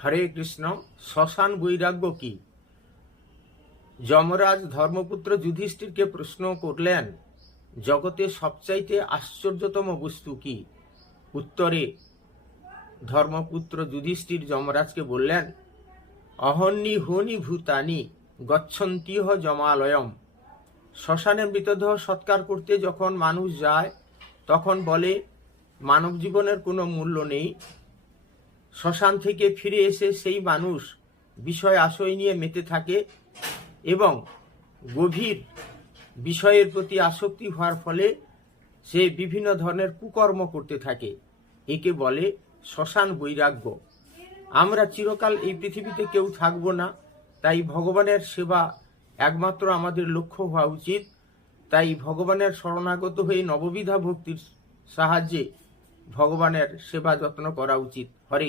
হরে কৃষ্ণ। শ্মশান বৈরাগ্য কি? যমরাজ ধর্মপুত্র যুধিষ্ঠিরকে প্রশ্ন করলেন, জগতে সবচাইতে আশ্চর্যতম বস্তু কি? উত্তরে ধর্মপুত্র যুধিষ্ঠির যমরাজকে বললেন, অহন্যি হনি ভূতানি গচ্ছন্তিহ যমালয়ম। শ্মশানে মৃতদেহ সৎকার করতে যখন মানুষ যায় তখন বলে মানব জীবনের কোনো মূল্য নেই। শ্মশান থেকে ফিরে এসে সেই মানুষ বিষয় আশয় নিয়ে মেতে থাকে এবং গভীর বিষয়ের প্রতি আসক্তি হওয়ার ফলে সে বিভিন্ন ধরনের কুকর্ম করতে থাকে। একে বলে শ্মশান বৈরাগ্য। আমরা চিরকাল এই পৃথিবীতে কেউ থাকব না, তাই ভগবানের সেবা একমাত্র আমাদের লক্ষ্য হওয়া উচিত। তাই ভগবানের শরণাগত হয়ে নববিধা ভক্তির সাহায্যে ভগবানের সেবা যত্ন করা উচিত। হরে